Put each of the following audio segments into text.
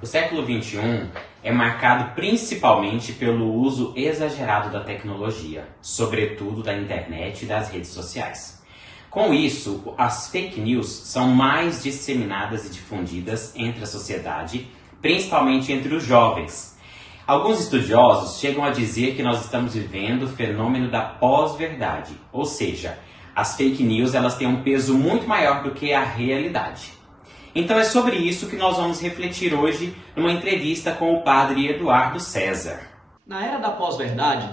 O século XXI é marcado principalmente pelo uso exagerado da tecnologia, sobretudo da internet e das redes sociais. Com isso, as fake news são mais disseminadas e difundidas entre a sociedade, principalmente entre os jovens. Alguns estudiosos chegam a dizer que nós estamos vivendo o fenômeno da pós-verdade, ou seja, as fake news elas têm um peso muito maior do que a realidade. Então é sobre isso que nós vamos refletir hoje numa entrevista com o padre Eduardo César. Na era da pós-verdade,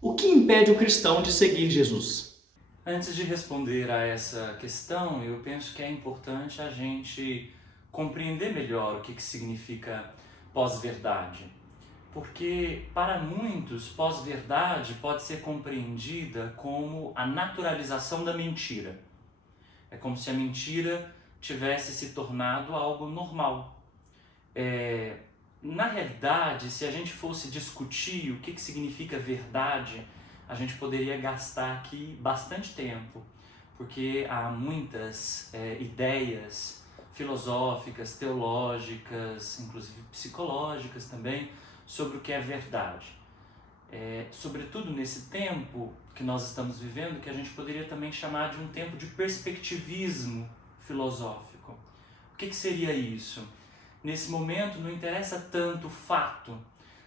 o que impede o cristão de seguir Jesus? Antes de responder a essa questão, eu penso que é importante a gente compreender melhor o que significa pós-verdade. Porque para muitos, pós-verdade pode ser compreendida como a naturalização da mentira. É como se a mentira tivesse se tornado algo normal. Na realidade, se a gente fosse discutir o que significa verdade, a gente poderia gastar aqui bastante tempo, porque há muitas ideias filosóficas, teológicas, inclusive psicológicas também, sobre o que é verdade. Sobretudo nesse tempo que nós estamos vivendo, que a gente poderia também chamar de um tempo de perspectivismo filosófico. O que seria isso? Nesse momento não interessa tanto o fato.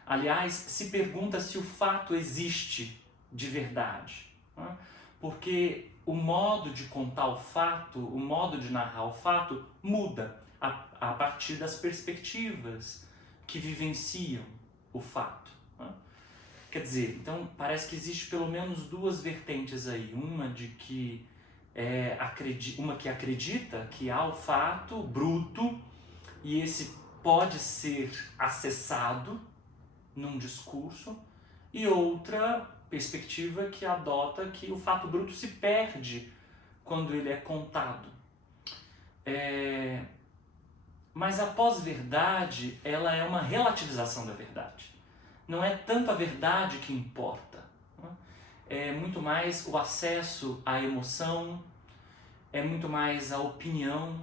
Aliás, se pergunta se o fato existe de verdade. Né? Porque o modo de contar o fato, o modo de narrar o fato muda a partir das perspectivas que vivenciam o fato. Né? Quer dizer, então parece que existe pelo menos duas vertentes aí. Uma de que uma que acredita que há o fato bruto e esse pode ser acessado num discurso, e outra perspectiva que adota que o fato bruto se perde quando ele é contado. Mas a pós-verdade, ela é uma relativização da verdade. Não é tanto a verdade que importa. É muito mais o acesso à emoção, é muito mais a opinião,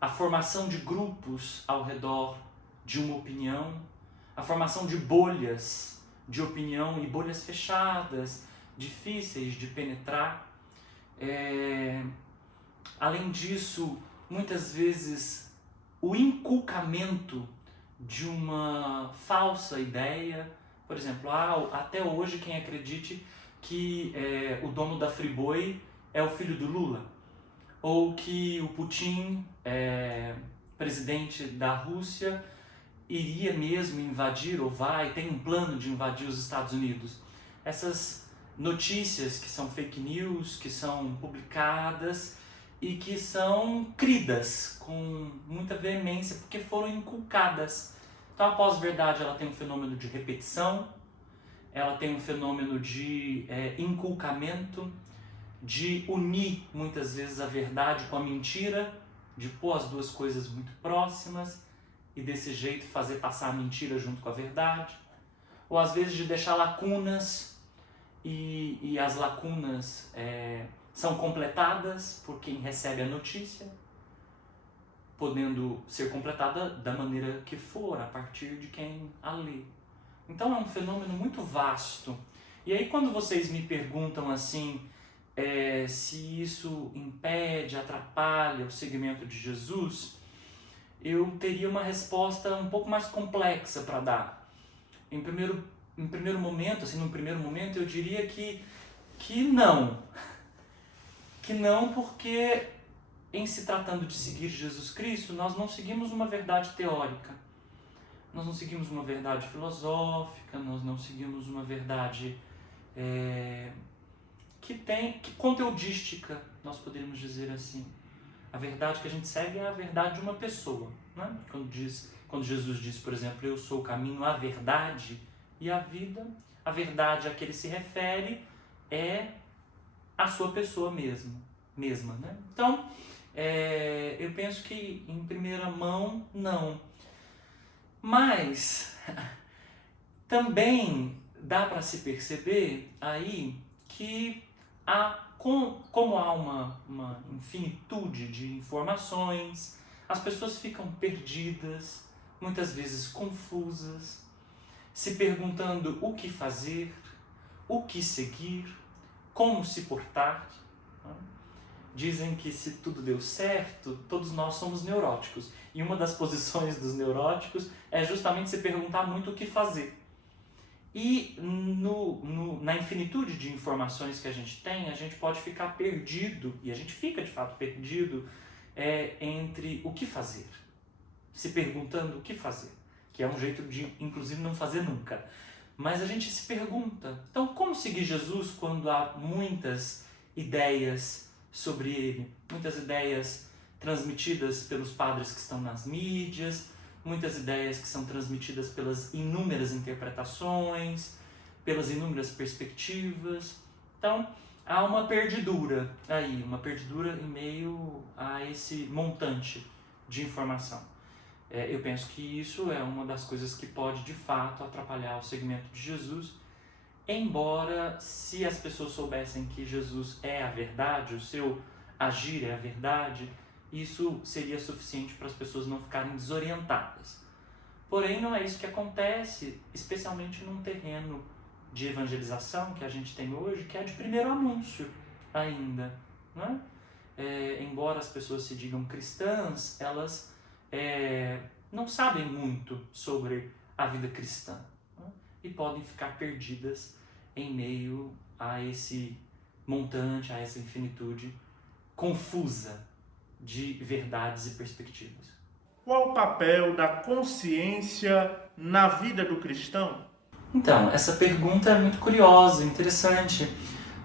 a formação de grupos ao redor de uma opinião, a formação de bolhas de opinião e bolhas fechadas, difíceis de penetrar. Além disso, muitas vezes o inculcamento de uma falsa ideia, por exemplo, até hoje quem acredite que o dono da Friboi é o filho do Lula, ou que o Putin, presidente da Rússia, iria mesmo invadir, ou tem um plano de invadir os Estados Unidos. Essas notícias que são fake news, que são publicadas e que são cridas com muita veemência, porque foram inculcadas. Então a pós-verdade ela tem um fenômeno de repetição, ela tem um fenômeno de inculcamento, de unir muitas vezes a verdade com a mentira, de pôr as duas coisas muito próximas e desse jeito fazer passar a mentira junto com a verdade, ou às vezes de deixar lacunas e as lacunas são completadas por quem recebe a notícia, podendo ser completada da maneira que for, a partir de quem a lê. Então é um fenômeno muito vasto. E aí quando vocês me perguntam assim, se isso impede, atrapalha o seguimento de Jesus, eu teria uma resposta um pouco mais complexa para dar. Em primeiro momento, assim, num primeiro momento, eu diria que não. Que não, porque em se tratando de seguir Jesus Cristo, nós não seguimos uma verdade teórica. Nós não seguimos uma verdade filosófica, nós não seguimos uma verdade que conteudística, nós poderíamos dizer assim. A verdade que a gente segue é a verdade de uma pessoa. Né? Quando Jesus diz, por exemplo, eu sou o caminho, a verdade e a vida, a verdade a que ele se refere é a sua pessoa mesma. Né? Então, eu penso que em primeira mão, não. Mas também dá para se perceber aí que como há uma infinitude de informações, as pessoas ficam perdidas, muitas vezes confusas, se perguntando o que fazer, o que seguir, como se portar. Dizem que se tudo deu certo, todos nós somos neuróticos. E uma das posições dos neuróticos é justamente se perguntar muito o que fazer. E na infinitude de informações que a gente tem, a gente pode ficar perdido, e a gente fica de fato perdido, entre o que fazer. Se perguntando o que fazer, que é um jeito de, inclusive, não fazer nunca. Mas a gente se pergunta, então como seguir Jesus quando há muitas ideias sobre ele, muitas ideias transmitidas pelos padres que estão nas mídias, muitas ideias que são transmitidas pelas inúmeras interpretações, pelas inúmeras perspectivas. Então, há uma perdidura aí, uma perdidura em meio a esse montante de informação. Eu penso que isso é uma das coisas que pode, de fato, atrapalhar o seguimento de Jesus, embora, se as pessoas soubessem que Jesus é a verdade, o seu agir é a verdade, isso seria suficiente para as pessoas não ficarem desorientadas. Porém, não é isso que acontece, especialmente num terreno de evangelização que a gente tem hoje, que é de primeiro anúncio ainda. Não é? Embora as pessoas se digam cristãs, elas não sabem muito sobre a vida cristã, né? E podem ficar perdidas em meio a esse montante, a essa infinitude confusa de verdades e perspectivas. Qual o papel da consciência na vida do cristão? Então, essa pergunta é muito curiosa, interessante,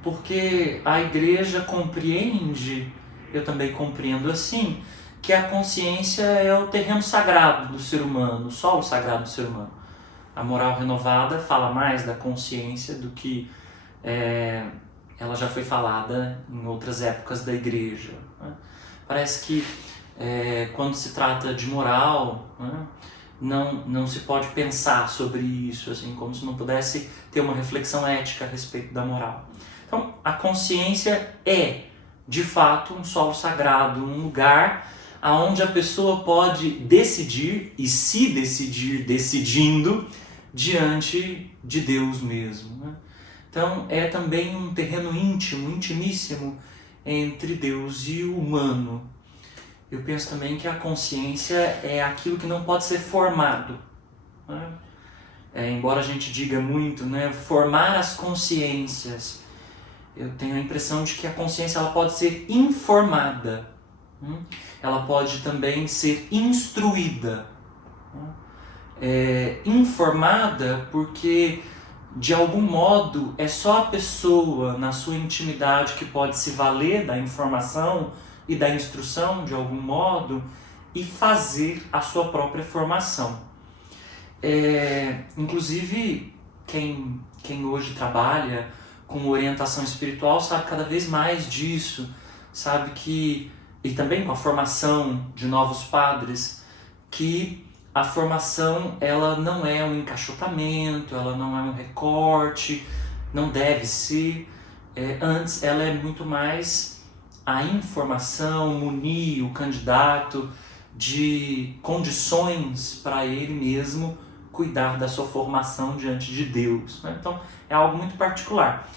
porque a igreja compreende, eu também compreendo assim, que a consciência é o terreno sagrado do ser humano, o solo sagrado do ser humano. A moral renovada fala mais da consciência do que ela já foi falada em outras épocas da igreja, né? Parece que quando se trata de moral, né, não se pode pensar sobre isso, assim, como se não pudesse ter uma reflexão ética a respeito da moral. Então, a consciência é, de fato, um solo sagrado, um lugar onde a pessoa pode decidir e se decidir decidindo diante de Deus mesmo, né? Então, é também um terreno íntimo, intimíssimo entre Deus e o humano. Eu penso também que a consciência é aquilo que não pode ser formado, né? Embora a gente diga muito, né, formar as consciências, eu tenho a impressão de que a consciência ela pode ser informada, ela pode também ser instruída, informada porque de algum modo é só a pessoa na sua intimidade que pode se valer da informação e da instrução de algum modo e fazer a sua própria formação. Inclusive quem hoje trabalha com orientação espiritual sabe cada vez mais disso, sabe que, e também com a formação de novos padres, que a formação ela não é um encaixotamento, ela não é um recorte, não deve ser. Antes, ela é muito mais a informação, munir o candidato de condições para ele mesmo cuidar da sua formação diante de Deus, né? Então, é algo muito particular.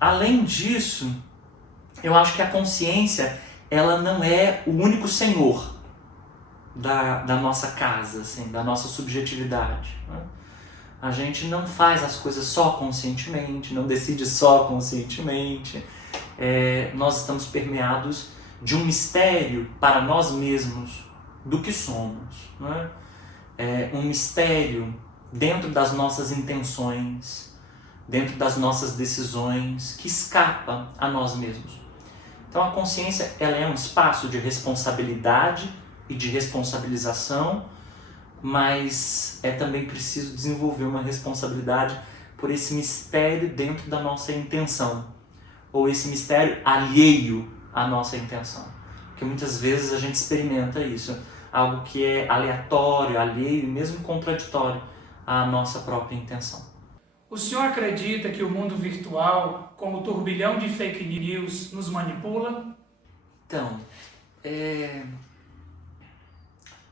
Além disso, eu acho que a consciência ela não é o único senhor da nossa casa, assim, da nossa subjetividade, né? A gente não faz as coisas só conscientemente, não decide só conscientemente. Nós estamos permeados de um mistério para nós mesmos do que somos, né? Um mistério dentro das nossas intenções, dentro das nossas decisões, que escapa a nós mesmos. Então a consciência ela é um espaço de responsabilidade e de responsabilização, mas é também preciso desenvolver uma responsabilidade por esse mistério dentro da nossa intenção, ou esse mistério alheio à nossa intenção. Porque muitas vezes a gente experimenta isso, algo que é aleatório, alheio e mesmo contraditório à nossa própria intenção. O senhor acredita que o mundo virtual, com o turbilhão de fake news, nos manipula? Então,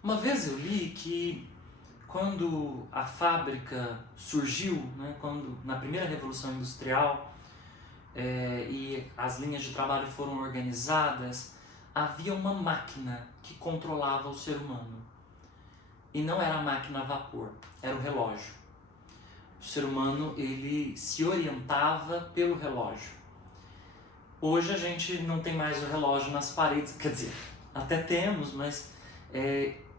uma vez eu li que quando a fábrica surgiu, né, quando na primeira Revolução Industrial e as linhas de trabalho foram organizadas, havia uma máquina que controlava o ser humano. E não era a máquina a vapor, era o relógio. O ser humano, ele se orientava pelo relógio. Hoje a gente não tem mais o relógio nas paredes, quer dizer, até temos, mas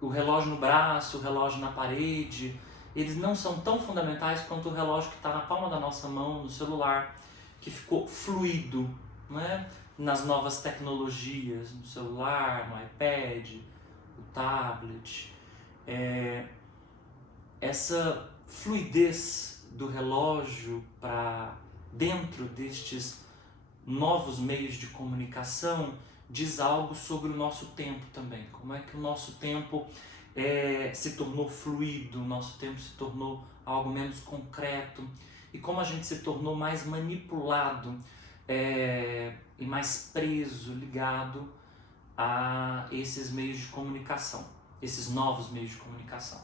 o relógio no braço, o relógio na parede, eles não são tão fundamentais quanto o relógio que está na palma da nossa mão, no celular, que ficou fluido, né? Nas novas tecnologias, no celular, no iPad, no tablet. Essa fluidez do relógio para dentro destes novos meios de comunicação diz algo sobre o nosso tempo também. Como é que o nosso tempo se tornou fluido, o nosso tempo se tornou algo menos concreto e como a gente se tornou mais manipulado e mais preso, ligado a esses meios de comunicação, esses novos meios de comunicação.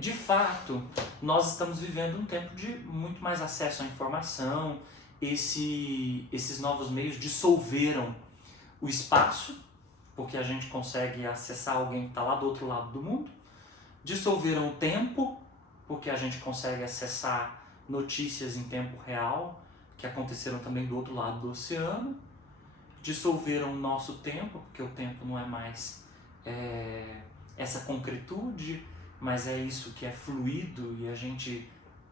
De fato, nós estamos vivendo um tempo de muito mais acesso à informação. Esses novos meios dissolveram o espaço, porque a gente consegue acessar alguém que está lá do outro lado do mundo. Dissolveram o tempo, porque a gente consegue acessar notícias em tempo real, que aconteceram também do outro lado do oceano. Dissolveram o nosso tempo, porque o tempo não é mais essa concretude, mas é isso que é fluido e a gente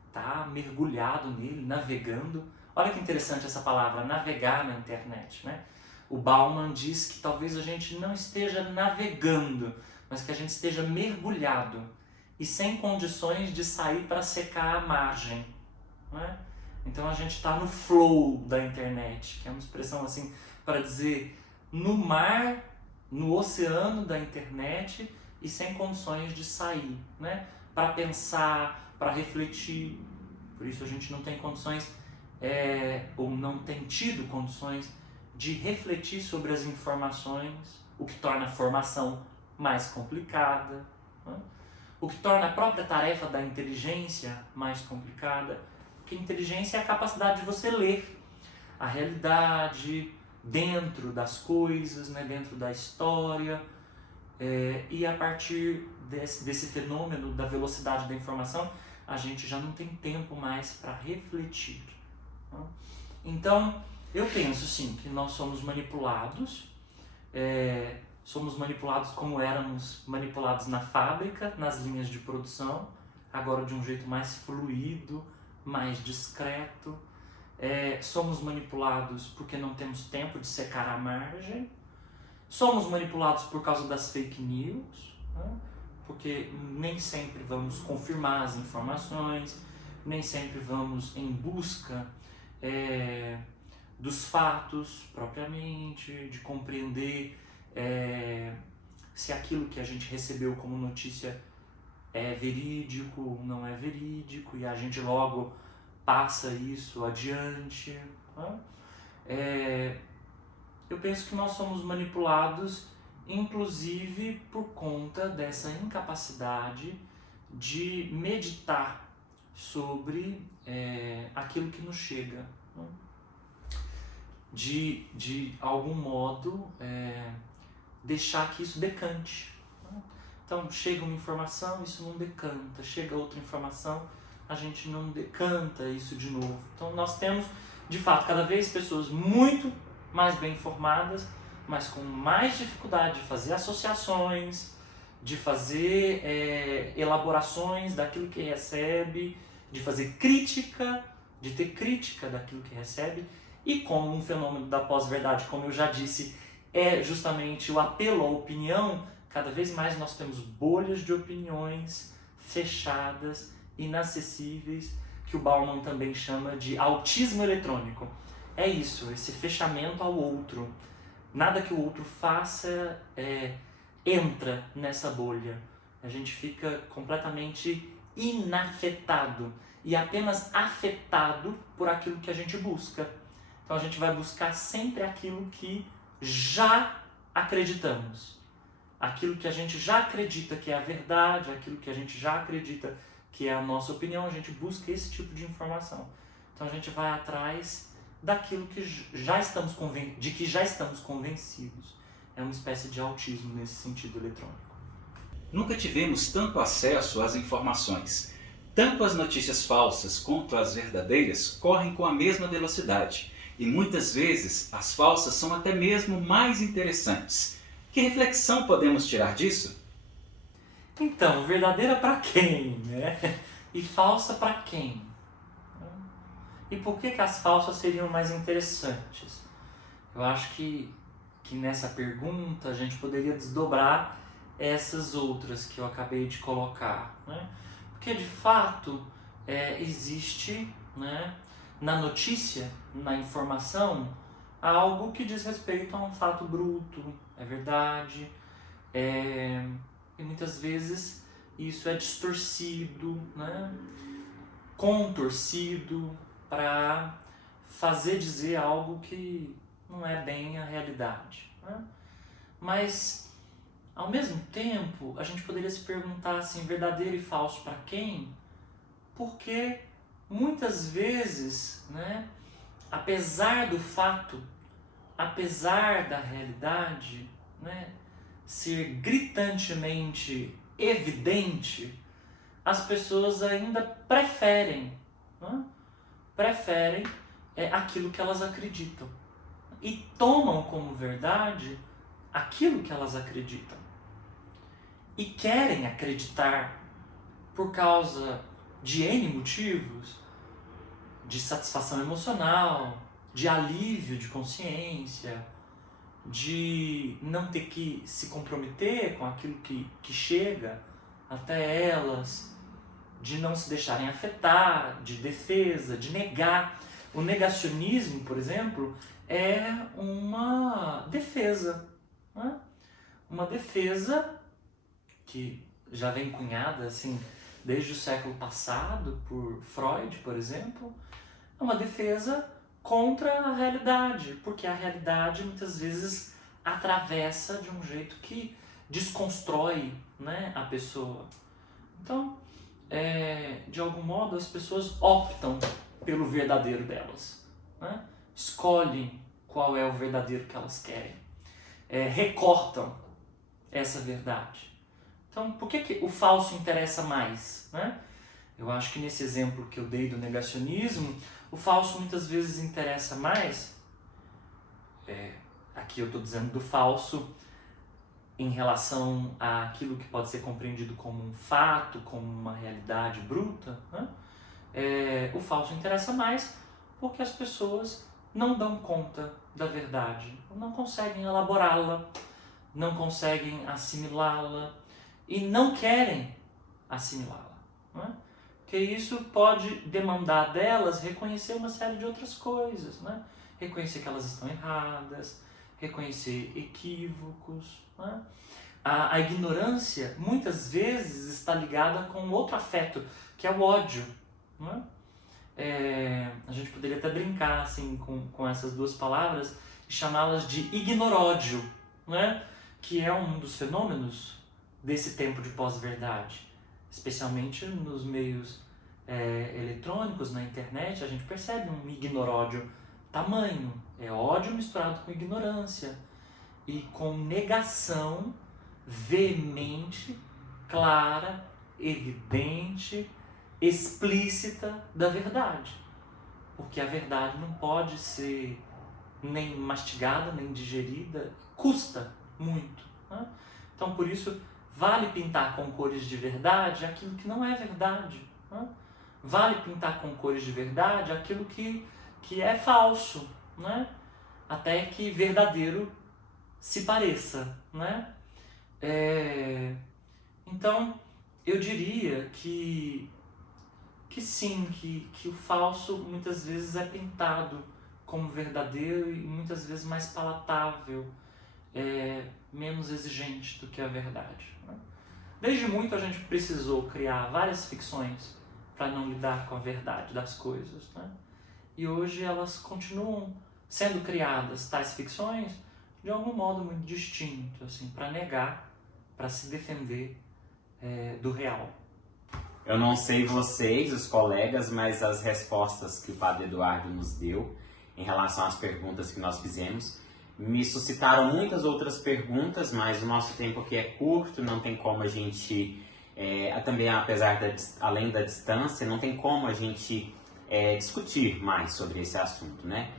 está mergulhado nele, navegando. Olha que interessante essa palavra, navegar na internet, né? O Bauman diz que talvez a gente não esteja navegando, mas que a gente esteja mergulhado e sem condições de sair para secar a margem, né? Então a gente está no flow da internet, que é uma expressão assim para dizer no mar, no oceano da internet e sem condições de sair, né? Para pensar, para refletir. Por isso a gente não tem condições ou não tem tido condições de refletir sobre as informações, o que torna a formação mais complicada, né? O que torna a própria tarefa da inteligência mais complicada, porque inteligência é a capacidade de você ler a realidade dentro das coisas, né? Dentro da história, e a partir desse fenômeno da velocidade da informação, a gente já não tem tempo mais para refletir. Então, eu penso sim que nós somos manipulados como éramos manipulados na fábrica, nas linhas de produção, agora de um jeito mais fluido, mais discreto. Somos manipulados porque não temos tempo de secar a margem. Somos manipulados por causa das fake news, né? Porque nem sempre vamos confirmar as informações, nem sempre vamos em busca dos fatos propriamente, de compreender se aquilo que a gente recebeu como notícia é verídico ou não é verídico, e a gente logo passa isso adiante, né? Eu penso que nós somos manipulados, inclusive por conta dessa incapacidade de meditar sobre aquilo que nos chega, né? De algum modo deixar que isso decante, né? Então chega uma informação, isso não decanta, chega outra informação, a gente não decanta isso de novo. Então nós temos, de fato, cada vez pessoas muito mais bem informadas, mas com mais dificuldade de fazer associações, de fazer elaborações daquilo que recebe, de fazer crítica, de ter crítica daquilo que recebe, e como um fenômeno da pós-verdade, como eu já disse, é justamente o apelo à opinião, cada vez mais nós temos bolhas de opiniões fechadas, inacessíveis, que o Bauman também chama de autismo eletrônico. É isso, esse fechamento ao outro. Nada que o outro faça entra nessa bolha. A gente fica completamente inafetado e apenas afetado por aquilo que a gente busca. Então a gente vai buscar sempre aquilo que já acreditamos. aquilo que a gente já acredita que é a verdade, aquilo que a gente já acredita que é a nossa opinião, a gente busca esse tipo de informação. Então a gente vai atrás daquilo que já estamos convencidos. É uma espécie de autismo nesse sentido eletrônico. Nunca tivemos tanto acesso às informações. Tanto as notícias falsas quanto as verdadeiras correm com a mesma velocidade. E muitas vezes as falsas são até mesmo mais interessantes. Que reflexão podemos tirar disso? Então, verdadeira para quem, né? E falsa para quem? E por que as falsas seriam mais interessantes? Eu acho que nessa pergunta a gente poderia desdobrar essas outras que eu acabei de colocar, né? Porque de fato existe, né, na notícia, na informação, algo que diz respeito a um fato bruto, é verdade, e muitas vezes isso é distorcido, né, contorcido para fazer dizer algo que não é bem a realidade, né? Mas, ao mesmo tempo, a gente poderia se perguntar assim, verdadeiro e falso para quem? Porque muitas vezes, né, apesar do fato, apesar da realidade, né, ser gritantemente evidente, as pessoas ainda preferem, né, aquilo que elas acreditam e tomam como verdade aquilo que elas acreditam e querem acreditar por causa de N motivos, de satisfação emocional, de alívio de consciência, de não ter que se comprometer com aquilo que chega até elas, de não se deixarem afetar, de defesa, de negar. O negacionismo, por exemplo, é uma defesa, né? Uma defesa que já vem cunhada assim, desde o século passado por Freud, por exemplo, é uma defesa contra a realidade, porque a realidade muitas vezes atravessa de um jeito que desconstrói, né, a pessoa. Então, de algum modo, as pessoas optam pelo verdadeiro delas, né? Escolhem qual é o verdadeiro que elas querem, recortam essa verdade. Então, por que o falso interessa mais, né? Eu acho que nesse exemplo que eu dei do negacionismo, o falso muitas vezes interessa mais, aqui eu estou dizendo do falso em relação àquilo que pode ser compreendido como um fato, como uma realidade bruta, né? O falso interessa mais porque as pessoas não dão conta da verdade, não conseguem elaborá-la, não conseguem assimilá-la e não querem assimilá-la, né? Porque isso pode demandar delas reconhecer uma série de outras coisas, né? Reconhecer que elas estão erradas, reconhecer equívocos, né? A ignorância muitas vezes está ligada com outro afeto, que é o ódio, né? A gente poderia até brincar assim, com essas duas palavras e chamá-las de ignoródio, né? Que é um dos fenômenos desse tempo de pós-verdade, especialmente nos meios eletrônicos, na internet. A gente percebe um ignoródio tamanho, é ódio misturado com ignorância e com negação veemente, clara, evidente, explícita da verdade. Porque a verdade não pode ser nem mastigada, nem digerida, custa muito, né? Então, por isso, vale pintar com cores de verdade aquilo que não é verdade, né? Vale pintar com cores de verdade aquilo que é falso, né? Até que verdadeiro se pareça, né? Então, eu diria que sim, que o falso muitas vezes é pintado como verdadeiro e muitas vezes mais palatável, menos exigente do que a verdade, né? Desde muito a gente precisou criar várias ficções para não lidar com a verdade das coisas, né? E hoje elas continuam sendo criadas, tais ficções, de algum modo muito distinto, assim, para negar para se defender do real. Eu não sei vocês, os colegas, mas as respostas que o Padre Eduardo nos deu em relação às perguntas que nós fizemos me suscitaram muitas outras perguntas, mas o nosso tempo aqui é curto, não tem como a gente, também além da distância, não tem como a gente discutir mais sobre esse assunto, né?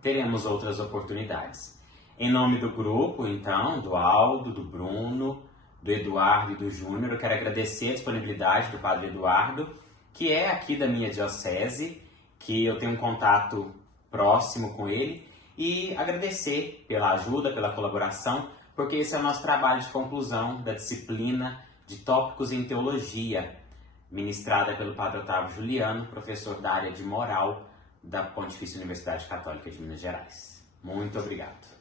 Teremos outras oportunidades. Em nome do grupo, então, do Aldo, do Bruno, do Eduardo e do Júnior, eu quero agradecer a disponibilidade do Padre Eduardo, que é aqui da minha diocese, que eu tenho um contato próximo com ele, e agradecer pela ajuda, pela colaboração, porque esse é o nosso trabalho de conclusão da disciplina de tópicos em teologia, ministrada pelo Padre Otávio Juliano, professor da área de moral da Pontifícia Universidade Católica de Minas Gerais. Muito obrigado.